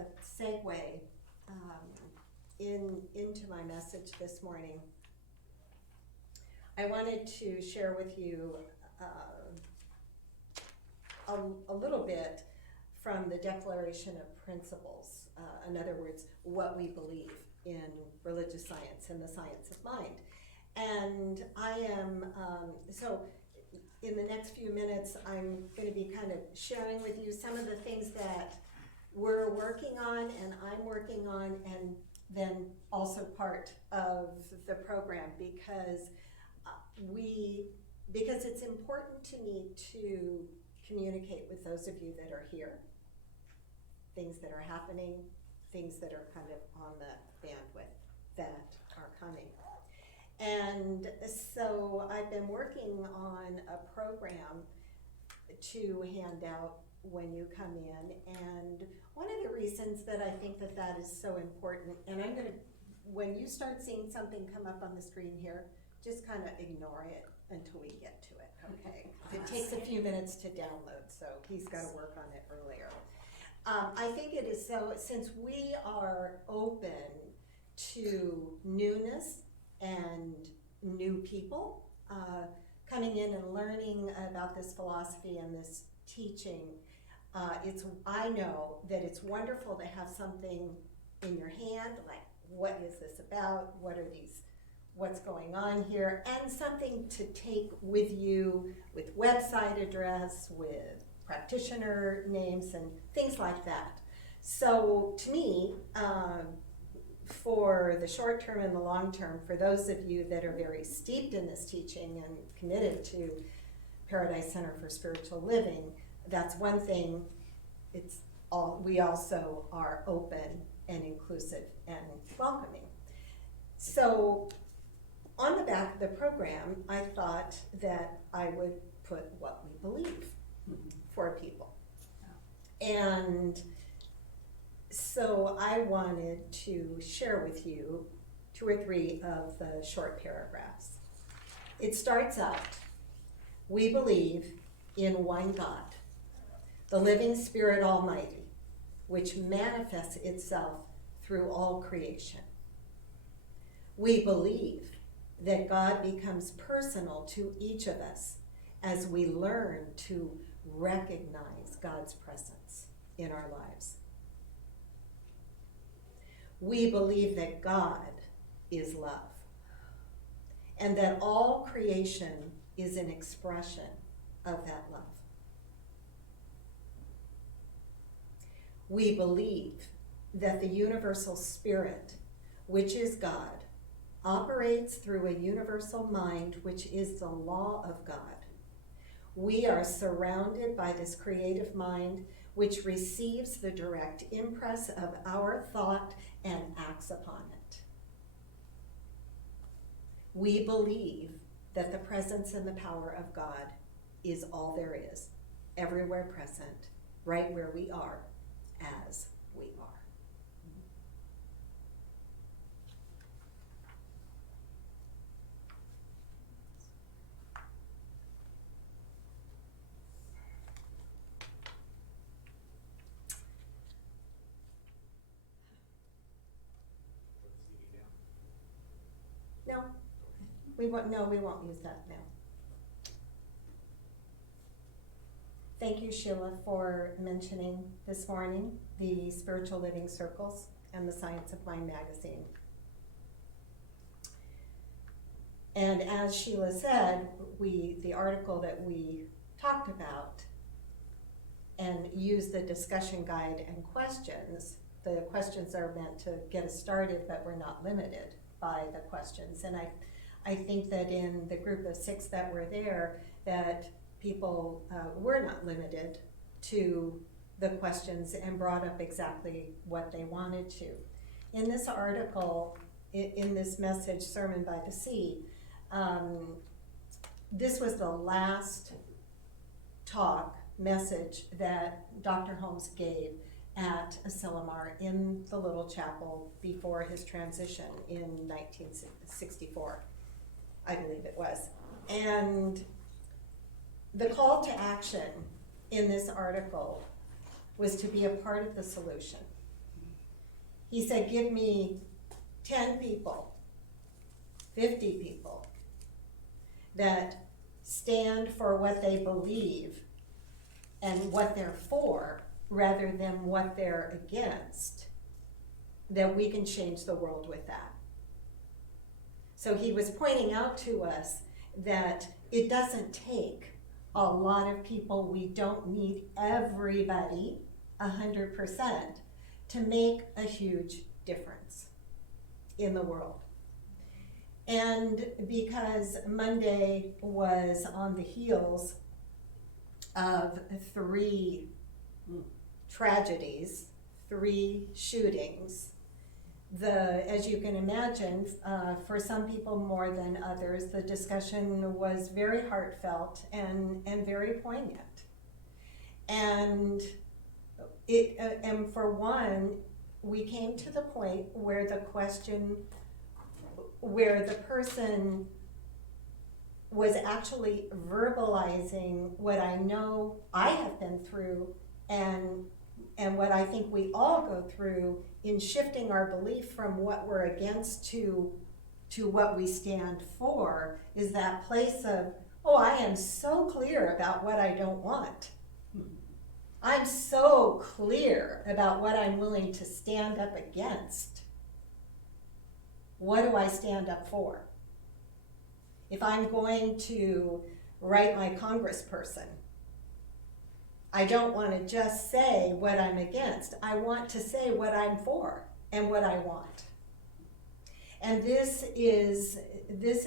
a segue into my message this morning, I wanted to share with you a little bit from the Declaration of Principles. In other words, what we believe in religious science and the science of mind. And I am, so in the next few minutes, I'm going to be kind of sharing with you some of the things that we're working on and I'm working on, and then also part of the program, because because it's important to me to communicate with those of you that are here, things that are happening, things that are kind of on the bandwidth that are coming. And so I've been working on a program to hand out when you come in, and one of the reasons that I think that that is so important, and I'm gonna, when you start seeing something come up on the screen here, just kind of ignore it until we get to it, okay? It takes a few minutes to download, so he's got to work on it earlier. I think it is so, since we are open to newness and new people coming in and learning about this philosophy and this teaching, I know that it's wonderful to have something in your hand, like what is this about, what's going on here, and something to take with you with website address, with practitioner names and things like that. So to me, for the short term and the long term, for those of you that are very steeped in this teaching and committed to Paradise Center for Spiritual Living, that's one thing. We also are open and inclusive and welcoming. So on the back of the program, I thought that I would put what we believe for people. And so I wanted to share with you 2 or 3 of the short paragraphs. It starts out, we believe in one God, the living Spirit Almighty, which manifests itself through all creation. We believe that God becomes personal to each of us as we learn to recognize God's presence in our lives. We believe that God is love, and that all creation is an expression of that love. We believe that the universal spirit, which is God, operates through a universal mind, which is the law of God. We are surrounded by this creative mind, which receives the direct impress of our thought and acts upon it. We believe that the presence and the power of God is all there is, everywhere present, right where we are, as we are. No, we won't use that now. Thank you, Sheila, for mentioning this morning the Spiritual Living Circles and the Science of Mind magazine. And as Sheila said, the article that we talked about and used the discussion guide and questions, the questions are meant to get us started, but we're not limited by the questions. And I think that in the group of 6 that were there, that people were not limited to the questions and brought up exactly what they wanted to. In this article, in this message, Sermon by the Sea, this was the last message that Dr. Holmes gave at Asilomar in the little chapel before his transition in 1964, I believe it was. And the call to action in this article was to be a part of the solution. He said, give me 10 people, 50 people that stand for what they believe and what they're for rather than what they're against, that we can change the world with that. So he was pointing out to us that it doesn't take a lot of people. We don't need everybody 100% to make a huge difference in the world. And because Monday was on the heels of 3 tragedies, 3 shootings, as you can imagine, for some people more than others, the discussion was very heartfelt and very poignant. And for one, we came to the point where the person was actually verbalizing what I know I have been through and what I think we all go through in shifting our belief from what we're against to what we stand for, is that place of, oh, I am so clear about what I don't want. I'm so clear about what I'm willing to stand up against. What do I stand up for? If I'm going to write my congressperson, I don't want to just say what I'm against. I want to say what I'm for and what I want. And this is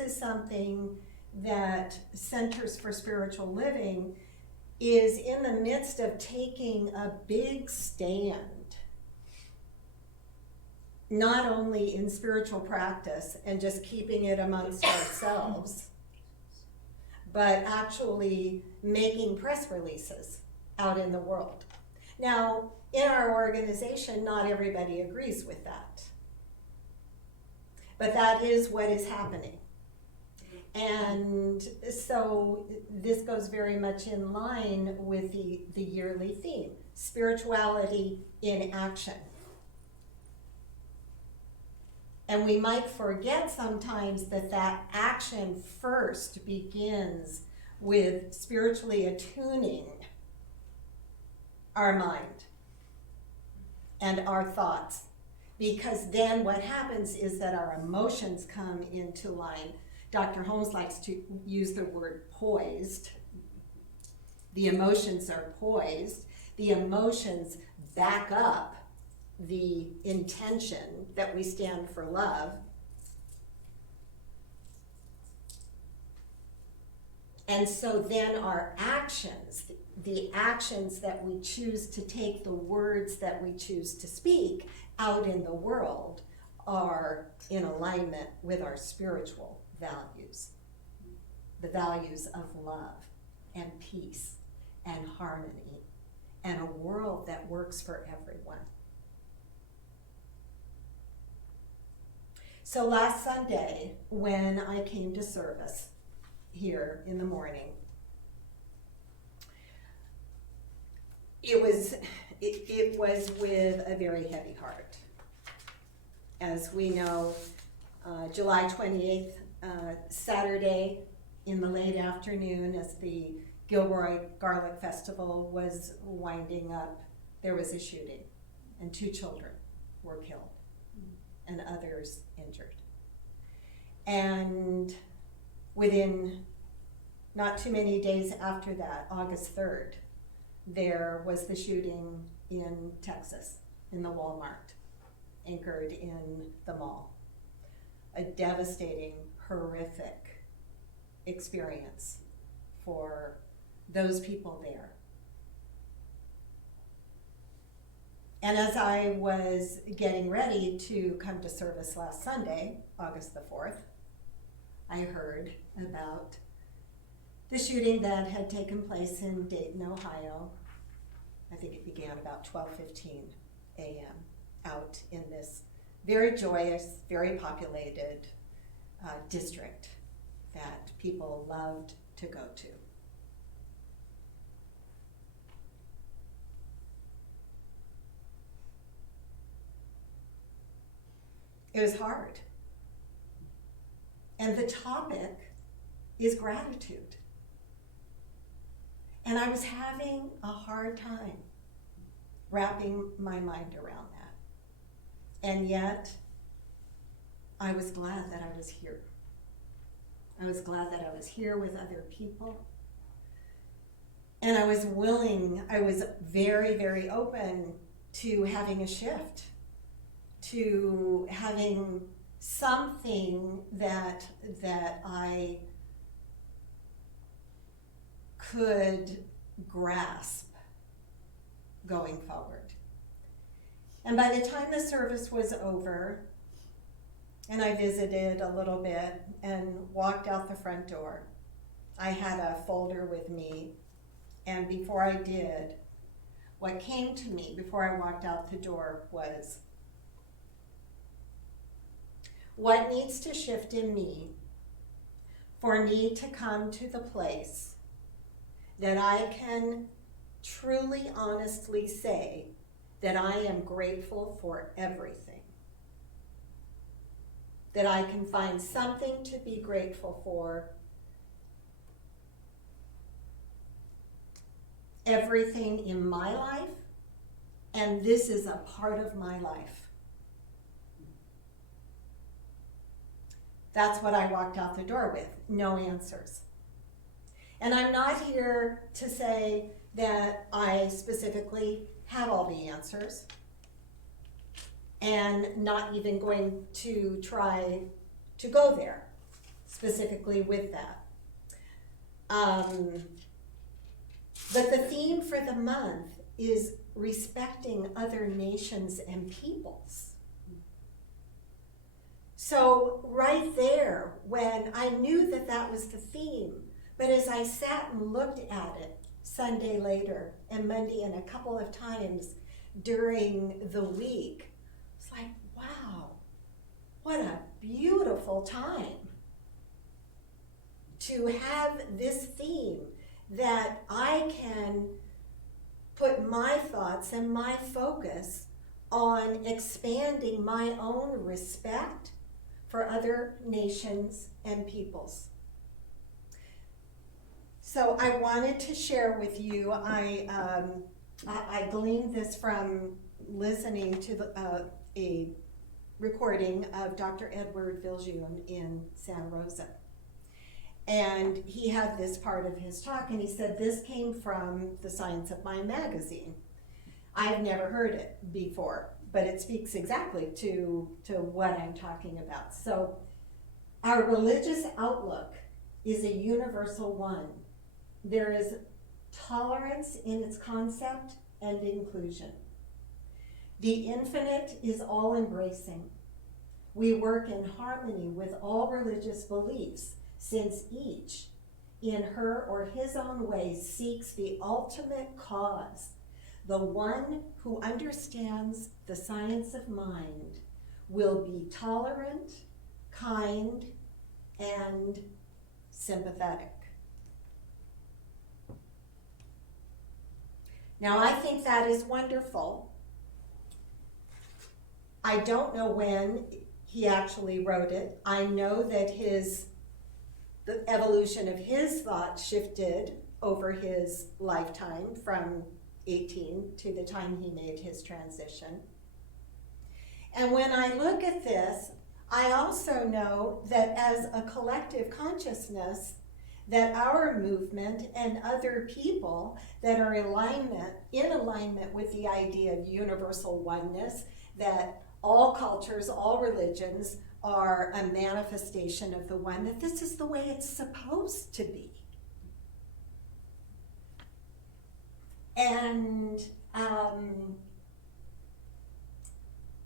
something that Centers for Spiritual Living is in the midst of taking a big stand, not only in spiritual practice and just keeping it amongst ourselves, but actually making press releases out in the world. Now, in our organization, not everybody agrees with that. But that is what is happening. And so this goes very much in line with the yearly theme, spirituality in action. And we might forget sometimes that action first begins with spiritually attuning our mind and our thoughts. Because then what happens is that our emotions come into line. Dr. Holmes likes to use the word poised. The emotions are poised. The emotions back up the intention that we stand for love. And so then our actions, the actions that we choose to take, the words that we choose to speak out in the world, are in alignment with our spiritual values. The values of love and peace and harmony and a world that works for everyone. So last Sunday, when I came to service here in the morning, it was with a very heavy heart. As we know, July 28th, Saturday in the late afternoon, as the Gilroy Garlic Festival was winding up, there was a shooting and 2 children were killed and others injured. And within not too many days after that, August 3rd, there was the shooting in Texas, in the Walmart, anchored in the mall. A devastating, horrific experience for those people there. And as I was getting ready to come to service last Sunday, August the 4th, I heard about the shooting that had taken place in Dayton, Ohio. I think it began about 12:15 a.m. out in this very joyous, very populated district that people loved to go to. It was hard. And the topic is gratitude. And I was having a hard time wrapping my mind around that. And yet, I was glad that I was here. I was glad that I was here with other people. And I was very, very open to having a shift, to having something that I could grasp going forward. And by the time the service was over, and I visited a little bit and walked out the front door, I had a folder with me, and before I did, what came to me before I walked out the door was, what needs to shift in me for me to come to the place that I can truly, honestly say that I am grateful for everything. That I can find something to be grateful for. Everything in my life, and this is a part of my life. That's what I walked out the door with, no answers. And I'm not here to say that I specifically have all the answers, and not even going to try to go there specifically with that. But the theme for the month is respecting other nations and peoples. So right there, when I knew that that was the theme, but as I sat and looked at it Sunday later and Monday and a couple of times during the week, it's like, wow, what a beautiful time to have this theme that I can put my thoughts and my focus on expanding my own respect for other nations and peoples. So I wanted to share with you, I gleaned this from listening to a recording of Dr. Edward Viljoen in Santa Rosa. And he had this part of his talk, and he said, this came from the Science of Mind magazine. I've never heard it before, but it speaks exactly to what I'm talking about. So, our religious outlook is a universal one. There is tolerance in its concept and inclusion. The infinite is all-embracing. We work in harmony with all religious beliefs, since each, in her or his own way, seeks the ultimate cause, the one who understands the science of mind will be tolerant, kind, and sympathetic. Now, I think that is wonderful. I don't know when he actually wrote it. I know that the evolution of his thought shifted over his lifetime from 18 to the time he made his transition. And when I look at this, I also know that as a collective consciousness, that our movement and other people that are in alignment with the idea of universal oneness, that all cultures, all religions are a manifestation of the one, that this is the way it's supposed to be. And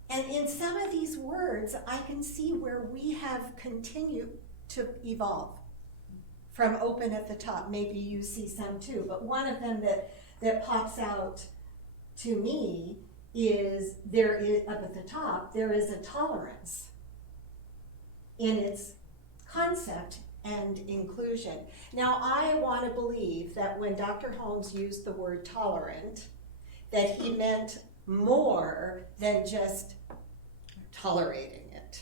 in some of these words, I can see where we have continued to evolve from open at the top. Maybe you see some too, but one of them that pops out to me is up at the top, there is a tolerance in its concept and inclusion. Now, I want to believe that when Dr. Holmes used the word tolerant, that he meant more than just tolerating it.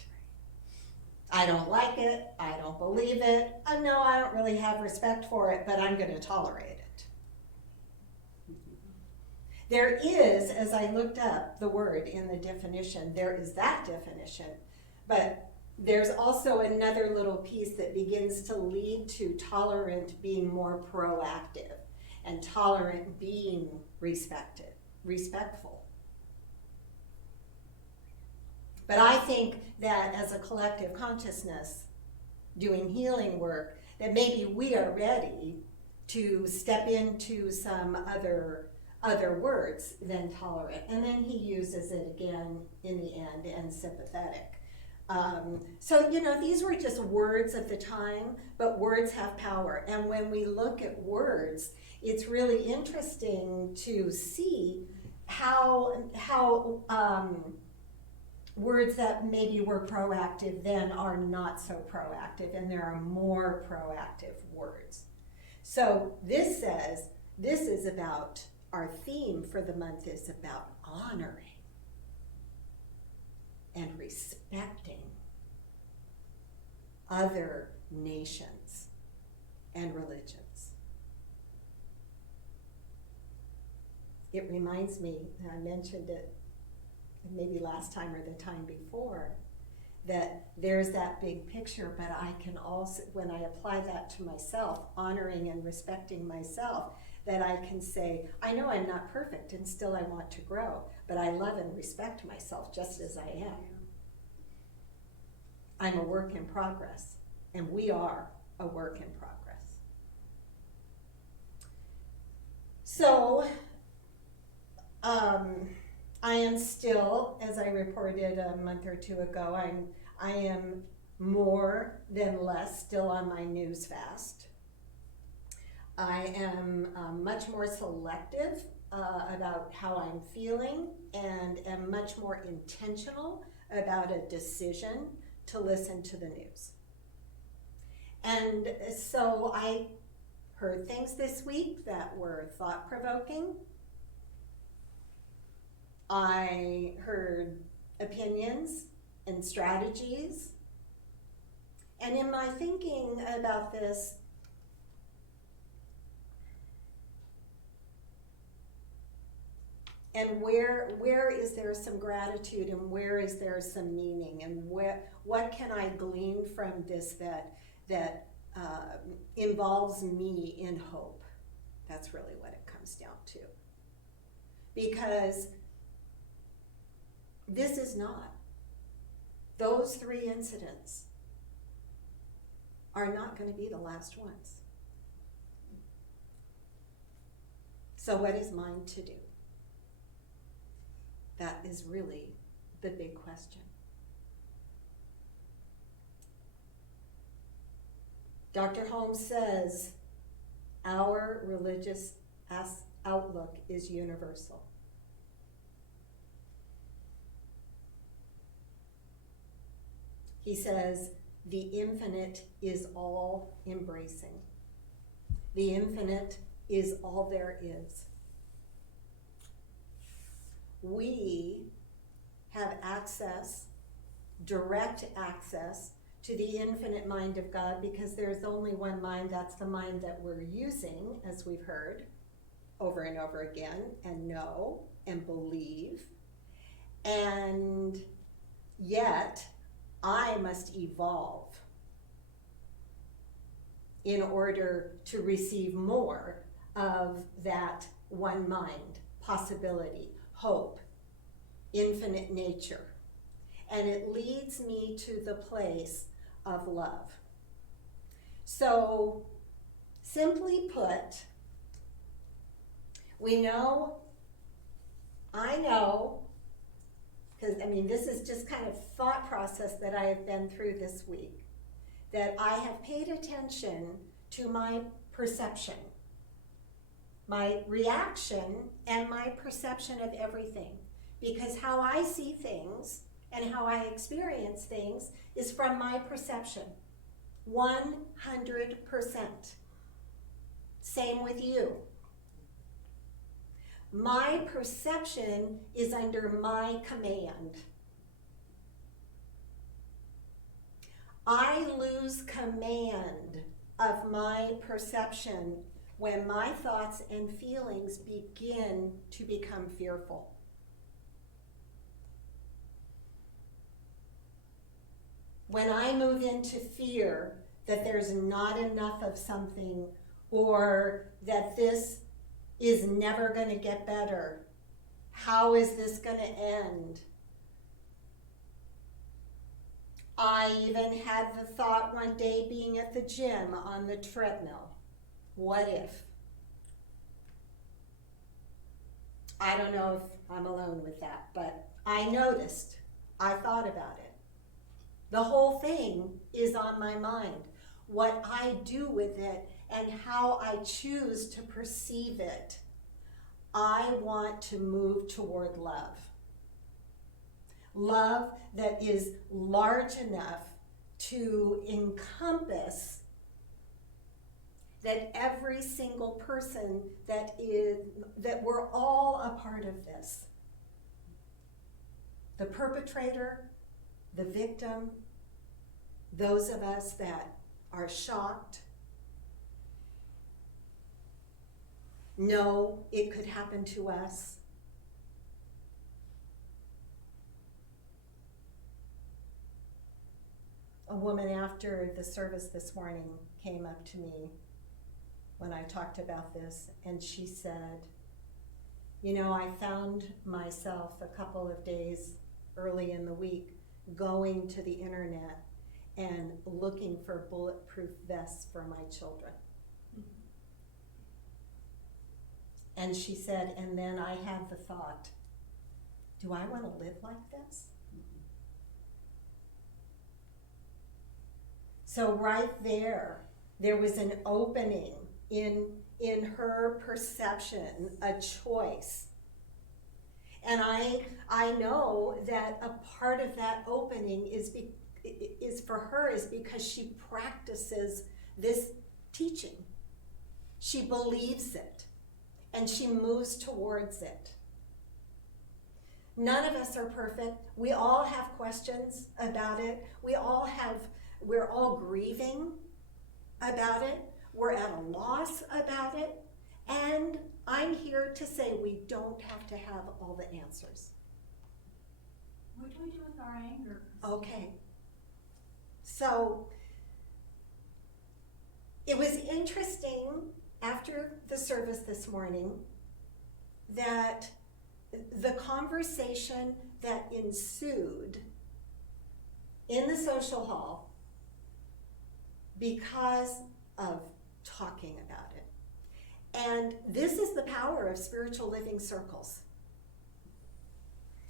I don't like it, I don't believe it, no, I don't really have respect for it, but I'm gonna tolerate it. There is, as I looked up the word in the definition, there is that definition, but there's also another little piece that begins to lead to tolerant being more proactive, and tolerant being respectful. But I think that as a collective consciousness doing healing work, that maybe we are ready to step into some other words than tolerant. And then he uses it again in the end, and sympathetic. So, these were just words of the time, but words have power. And when we look at words, it's really interesting to see how words that maybe were proactive then are not so proactive, and there are more proactive words. So this says, this is about, our theme for the month is about honoring and respecting other nations and religions. It reminds me, and I mentioned it maybe last time or the time before, that there's that big picture, but I can also, when I apply that to myself, honoring and respecting myself, that I can say, I know I'm not perfect and still I want to grow, but I love and respect myself just as I am. I'm a work in progress, and we are a work in progress. So, I am still, as I reported a month or two ago, I am more than less still on my news fast. I am much more selective about how I'm feeling, and am much more intentional about a decision to listen to the news. And so I heard things this week that were thought-provoking. I heard opinions and strategies. And in my thinking about this, and where is there some gratitude, and where is there some meaning, and what can I glean from this that involves me in hope? That's really what it comes down to. Because this is not. Those 3 incidents are not going to be the last ones. So what is mine to do? That is really the big question. Dr. Holmes says, our religious outlook is universal. He says, the infinite is all embracing. The infinite is all there is. We have access, direct access, to the infinite mind of God, because there's only one mind. That's the mind that we're using, as we've heard over and over again, and know and believe. And yet, I must evolve in order to receive more of that one mind, possibility, hope, infinite nature. And it leads me to the place of love. So, simply put, we know, I know, because this is just kind of thought process that I have been through this week, that I have paid attention to my perception, my reaction, and my perception of everything. Because how I see things and how I experience things is from my perception. 100%. Same with you. My perception is under my command. I lose command of my perception when my thoughts and feelings begin to become fearful. When I move into fear that there's not enough of something, or that this is never going to get better, how is this going to end? I even had the thought one day being at the gym on the treadmill, what if? I don't know if I'm alone with that, but I noticed, I thought about it. The whole thing is on my mind. What I do with it and how I choose to perceive it. I want to move toward love. Love that is large enough to encompass that every single person that we're all a part of this. The perpetrator, the victim, those of us that are shocked, know it could happen to us. A woman after the service this morning came up to me when I talked about this, and she said, you know, I found myself a couple of days early in the week going to the internet and looking for bulletproof vests for my children. And she said, and then I had the thought, do I want to live like this? So right there was an opening in her perception, a choice. And I know that a part of that opening is for her is because she practices this teaching. She believes it, and she moves towards it. None of us are perfect. We all have questions about it. We're all grieving about it. We're at a loss about it. And I'm here to say we don't have to have all the answers. What do we do with our anger? Okay. So it was interesting after the service this morning that the conversation that ensued in the social hall because of talking about it. And this is the power of spiritual living circles.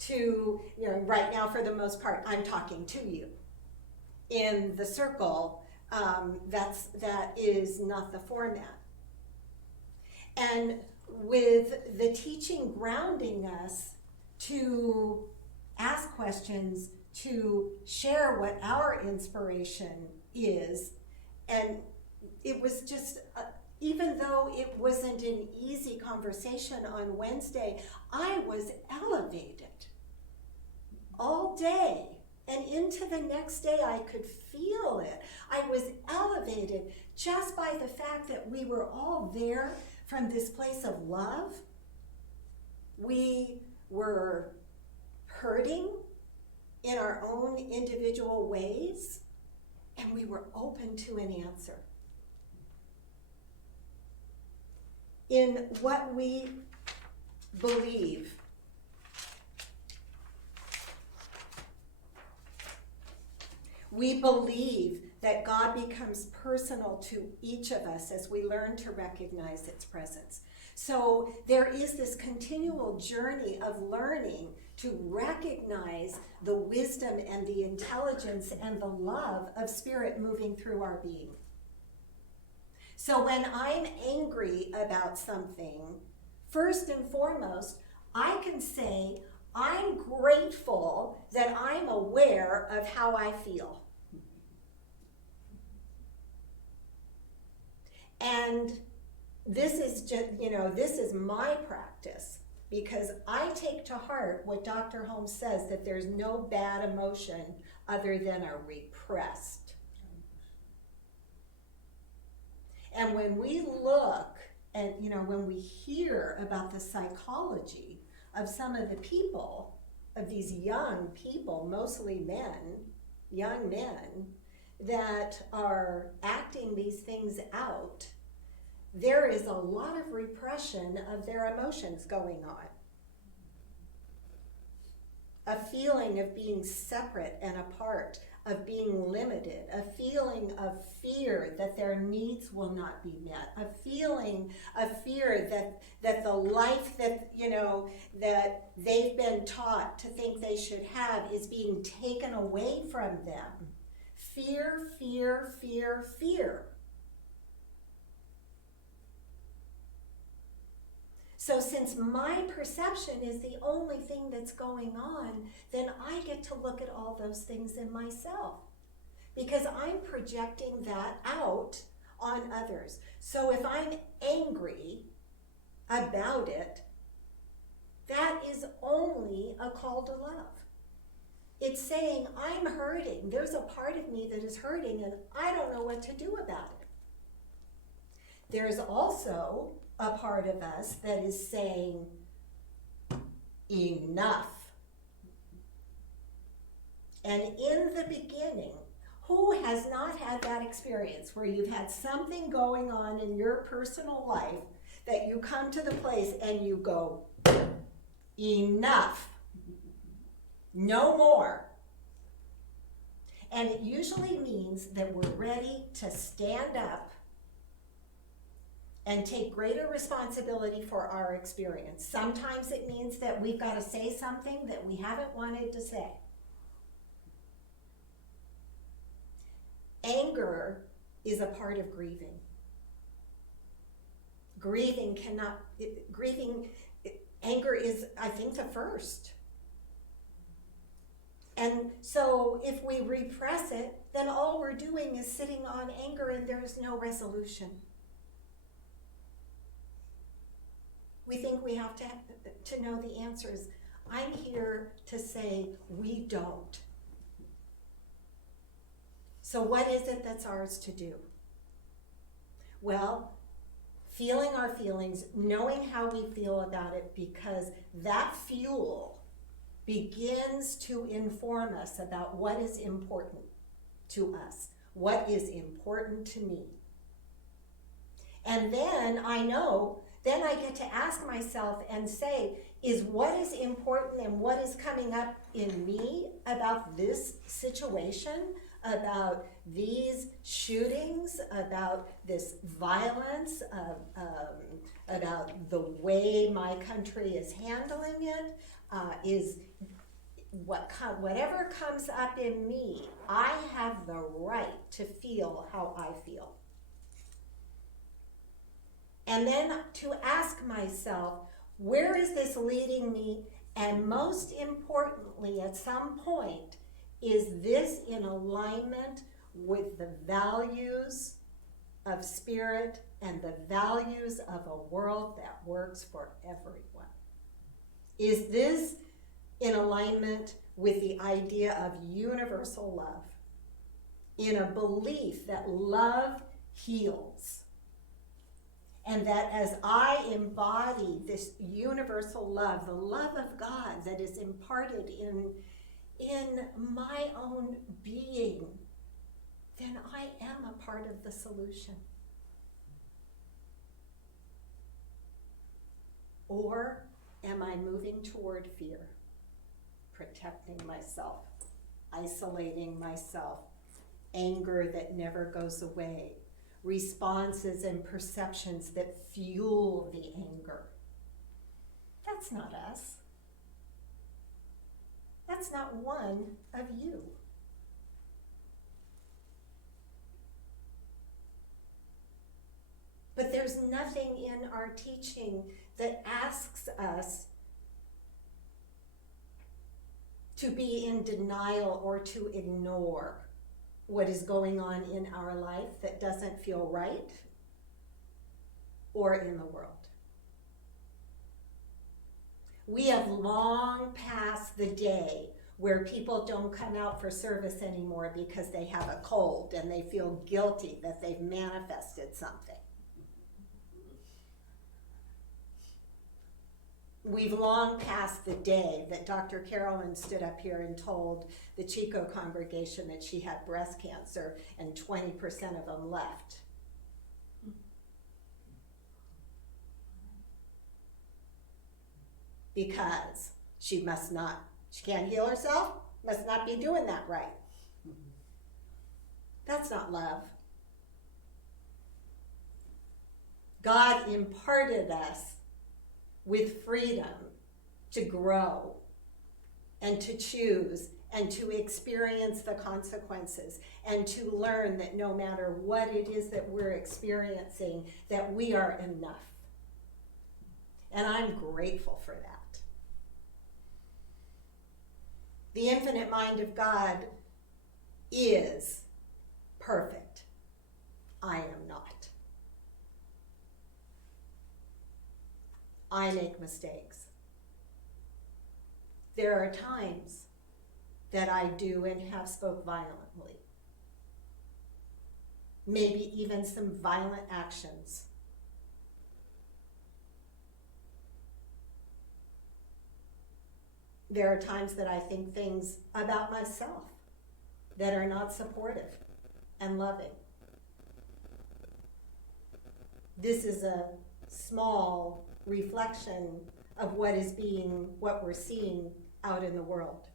Right now, for the most part, I'm talking to you. In the circle, that is not the format. And with the teaching grounding us to ask questions, to share what our inspiration is, and it was just, even though it wasn't an easy conversation on Wednesday, I was elevated all day. And into the next day, I could feel it. I was elevated just by the fact that we were all there from this place of love. We were hurting in our own individual ways, and we were open to an answer. In what we believe, we believe that God becomes personal to each of us as we learn to recognize its presence. So there is this continual journey of learning to recognize the wisdom and the intelligence and the love of Spirit moving through our being. So when I'm angry about something, first and foremost, I can say, I'm grateful that I'm aware of how I feel. And this is just, this is my practice, because I take to heart what Dr. Holmes says, that there's no bad emotion other than a repressed And when we look and, when we hear about the psychology of some of the people, of these young people, mostly men, young men, that are acting these things out, there is a lot of repression of their emotions going on. A feeling of being separate and apart, of being limited, a feeling of fear that their needs will not be met, a feeling of fear that the life that, that they've been taught to think they should have is being taken away from them. Fear, fear, fear, fear. So since my perception is the only thing that's going on, then I get to look at all those things in myself, because I'm projecting that out on others. So if I'm angry about it, that is only a call to love. It's saying, I'm hurting. There's a part of me that is hurting, and I don't know what to do about it. There's also a part of us that is saying, enough. And in the beginning, who has not had that experience where you've had something going on in your personal life that you come to the place and you go, enough, no more. And it usually means that we're ready to stand up and take greater responsibility for our experience. Sometimes it means that we've got to say something that we haven't wanted to say. Anger is a part of grieving. Anger is, I think, the first. And so if we repress it, then all we're doing is sitting on anger and there is no resolution. We think we have to know the answers. I'm here to say we don't. So what is it that's ours to do? Well, feeling our feelings, knowing how we feel about it, because that fuel begins to inform us about what is important to us, what is important to me. And then I know, then I get to ask myself and say, is what is important and what is coming up in me about this situation, about these shootings, about this violence, about the way my country is handling it, is whatever comes up in me, I have the right to feel how I feel. And then to ask myself, where is this leading me? And most importantly, at some point, is this in alignment with the values of spirit and the values of a world that works for everyone? Is this in alignment with the idea of universal love, in a belief that love heals? And that as I embody this universal love, the love of God that is imparted in my own being, then I am a part of the solution. Or am I moving toward fear, protecting myself, isolating myself, anger that never goes away, responses and perceptions that fuel the anger? That's not us. That's not one of you. But there's nothing in our teaching that asks us to be in denial or to ignore what is going on in our life that doesn't feel right or in the world. We have long passed the day where people don't come out for service anymore because they have a cold and they feel guilty that they've manifested something. we've long passed the day that Dr. Carolyn stood up here and told the Chico congregation that she had breast cancer and 20% of them left. Because she can't heal herself, must not be doing that right. That's not love. God imparted us with freedom to grow and to choose and to experience the consequences and to learn that no matter what it is that we're experiencing, that we are enough. And I'm grateful for that. The infinite mind of God is perfect. I am not. I make mistakes. There are times that I do and have spoke violently. Maybe even some violent actions. There are times that I think things about myself that are not supportive and loving. This is a small reflection of what we're seeing out in the world.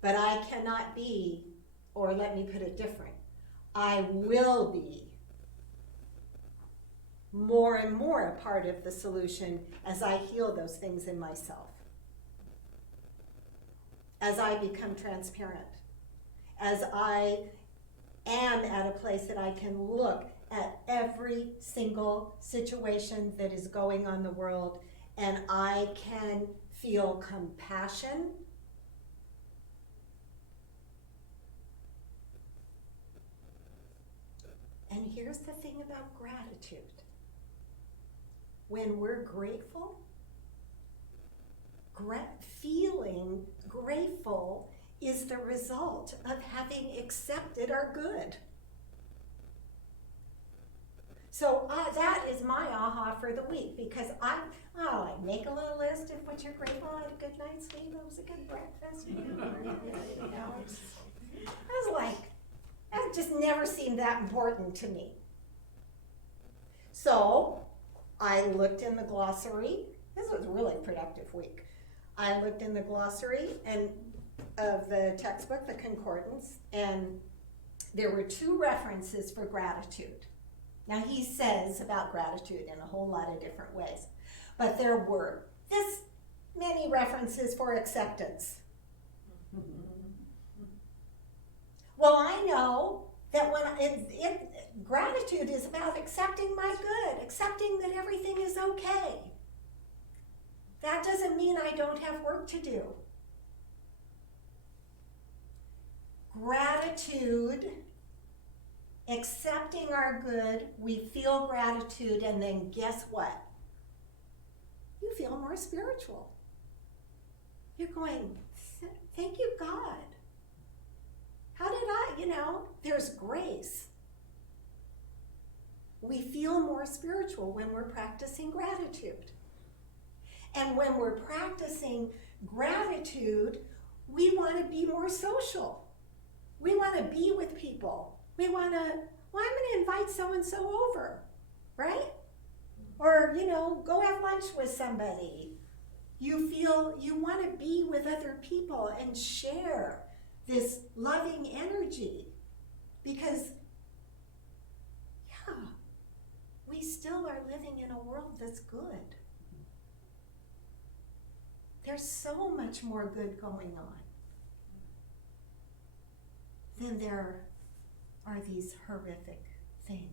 But I cannot be, or let me put it different, I will be more and more a part of the solution as I heal those things in myself. As I become transparent. As I am at a place that I can look at every single situation that is going on in the world, and I can feel compassion and here's the thing about gratitude. When we're grateful, feeling grateful is the result of having accepted our good. So that is my aha for the week, because I make a little list of what you're grateful for. I had a good night's sleep, it was a good breakfast. I was like, that just never seemed that important to me. So I looked in the glossary. This was a really productive week. I looked in the glossary of the textbook, the concordance, and there were 2 references for gratitude. Now he says about gratitude in a whole lot of different ways, but there were this many references for acceptance. Well, I know that gratitude is about accepting my good, accepting that everything is okay. That doesn't mean I don't have work to do. Gratitude, accepting our good, we feel gratitude, and then guess what? You feel more spiritual. You're going, thank you, God. How did there's grace. We feel more spiritual when we're practicing gratitude. And when we're practicing gratitude, we want to be more social. We want to be with people. I'm going to invite so-and-so over, right? Or, go have lunch with somebody. You feel you want to be with other people and share this loving energy, because, we still are living in a world that's good. There's so much more good going on than there are these horrific things.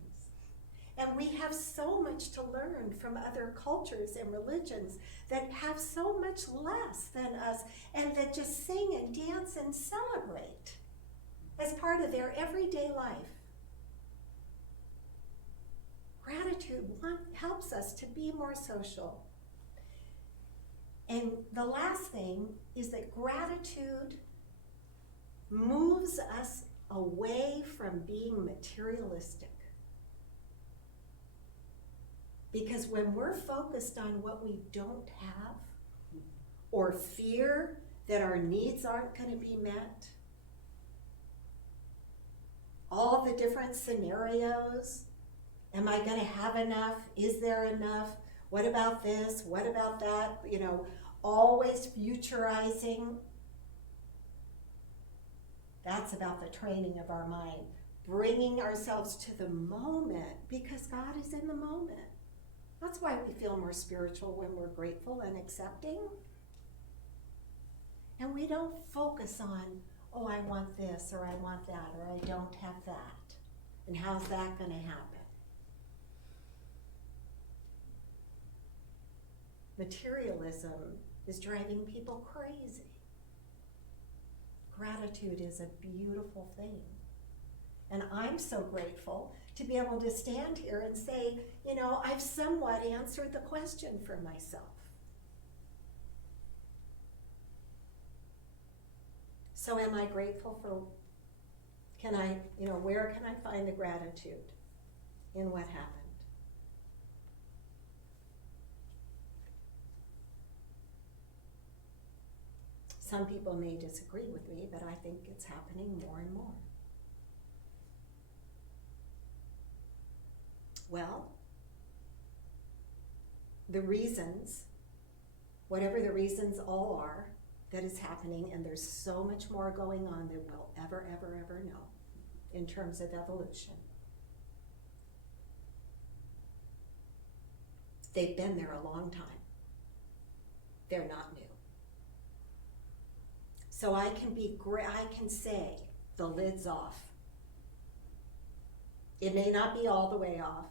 And we have so much to learn from other cultures and religions that have so much less than us, and that just sing and dance and celebrate as part of their everyday life. Gratitude helps us to be more social. And the last thing is that gratitude moves us away from being materialistic. Because when we're focused on what we don't have, or fear that our needs aren't going to be met, all the different scenarios, am I going to have enough? Is there enough? What about this? What about that? You know, always futurizing. That's about the training of our mind. Bringing ourselves to the moment, because God is in the moment. That's why we feel more spiritual when we're grateful and accepting. And we don't focus on, oh, I want this, or I want that, or I don't have that. And how's that going to happen? Materialism is driving people crazy. Gratitude is a beautiful thing. And I'm so grateful to be able to stand here and say, you know, I've somewhat answered the question for myself. So am I grateful for, where can I find the gratitude in what happened? Some people may disagree with me, but I think it's happening more and more. Well, the reasons, whatever the reasons all are, that is happening, and there's so much more going on than we'll ever know in terms of evolution. They've been there a long time. They're not new. So I can say the lid's off. It may not be all the way off.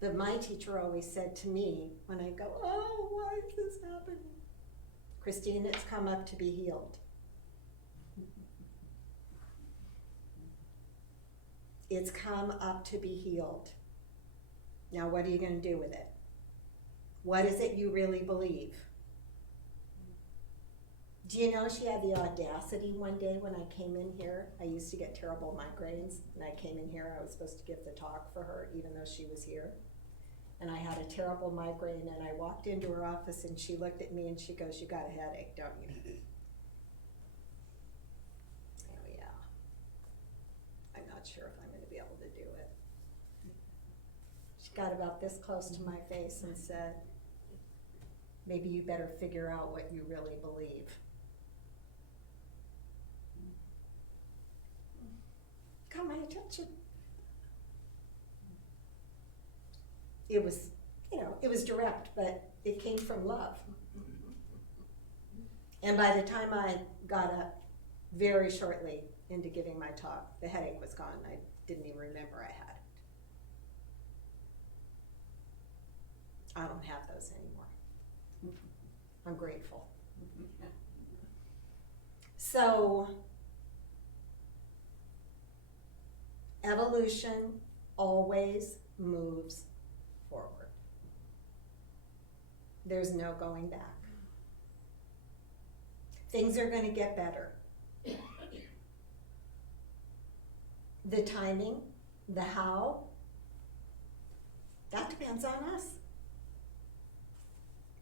But my teacher always said to me when I go, oh, why is this happening? Christine, it's come up to be healed. It's come up to be healed. Now what are you going to do with it? What is it you really believe? Do you know she had the audacity one day when I came in here? I used to get terrible migraines, and I came in here, I was supposed to give the talk for her, even though she was here. And I had a terrible migraine, and I walked into her office, and she looked at me, and she goes, you got a headache, don't you? Oh, yeah. I'm not sure if I'm going to be able to do it. She got about this close to my face and said, maybe you better figure out what you really believe. Got my attention. It was, it was direct, but it came from love. And by the time I got up, very shortly into giving my talk, the headache was gone. I didn't even remember I had it. I don't have those anymore. I'm grateful. So, evolution always moves forward. There's no going back. Things are going to get better. The timing, the how, that depends on us.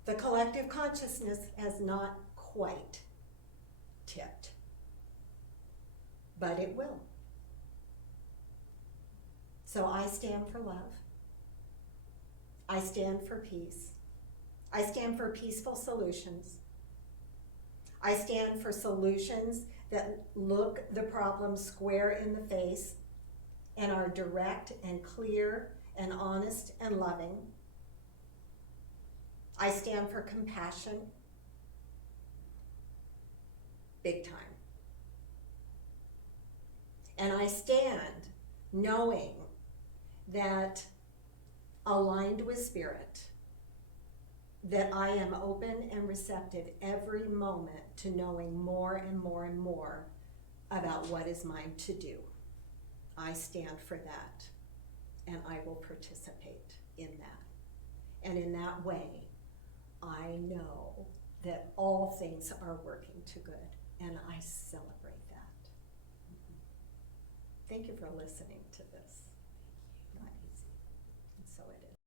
The collective consciousness has not quite tipped, but it will. So I stand for love. I stand for peace. I stand for peaceful solutions. I stand for solutions that look the problem square in the face and are direct and clear and honest and loving. I stand for compassion, big time. And I stand knowing that, aligned with Spirit, that I am open and receptive every moment to knowing more and more and more about what is mine to do. I stand for that, and I will participate in that. And in that way, I know that all things are working to good, and I celebrate that. Thank you for listening to this. so it is.